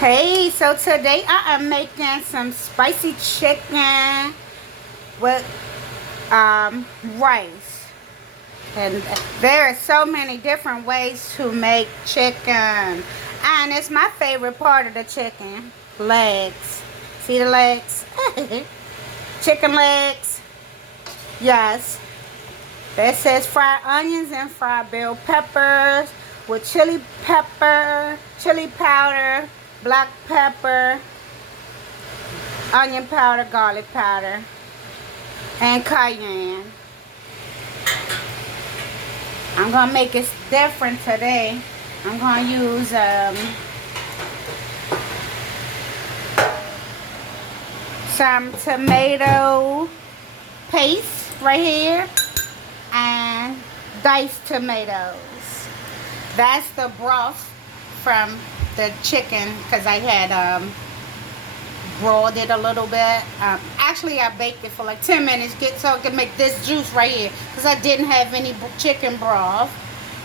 Hey, so today I am making some spicy chicken with rice. And there are so many different ways to make chicken. And it's my favorite part of the chicken. Legs. See the legs? Chicken legs. Yes. That says fried onions and fried bell peppers with chili pepper, chili powder, black pepper, onion powder, garlic powder, and cayenne. I'm gonna make it different today. I'm gonna use some tomato paste right here and diced tomatoes. That's the broth from the chicken because I had broiled it a little bit. Actually, I baked it for like 10 minutes so I could make this juice right here because I didn't have any chicken broth.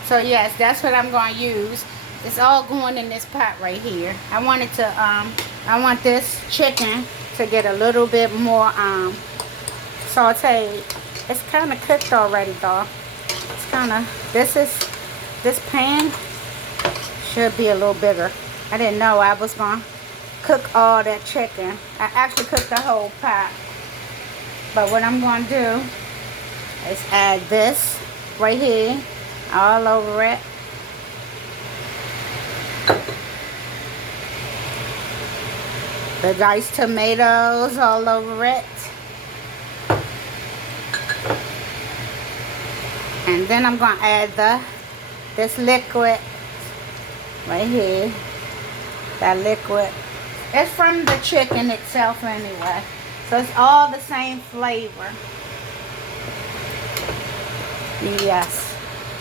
So yes, that's what I'm going to use. It's all going in this pot right here. I want this chicken to get a little bit more sauteed. It's kind of cooked already though. It's kind of, this pan should be a little bigger. I didn't know I was going to cook all that chicken. I actually cooked the whole pot. But what I'm going to do is add this right here all over it. The diced tomatoes all over it. And then I'm going to add this liquid right here. That liquid. It's from the chicken itself anyway. So it's all the same flavor. Yes.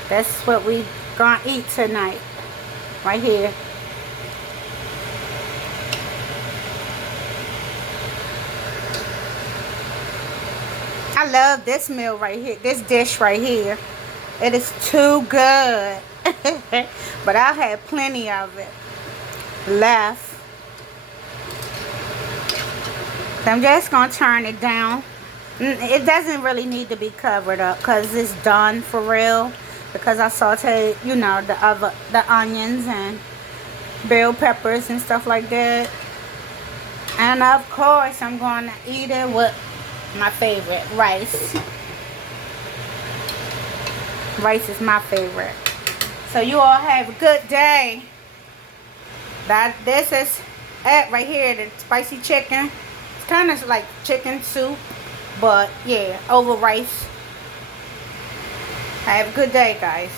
That's what we gonna eat tonight. Right here. I love this meal right here. This dish right here. It is too good. But I had plenty of it left. So I'm just going to turn it down. It doesn't really need to be covered up because it's done for real. Because I sauteed, you know, the onions and bell peppers and stuff like that. And of course, I'm going to eat it with my favorite, rice. Rice is my favorite. So you all have a good day. This is it right here, the spicy chicken. It's kind of like chicken soup, but yeah, over rice. Have a good day, guys.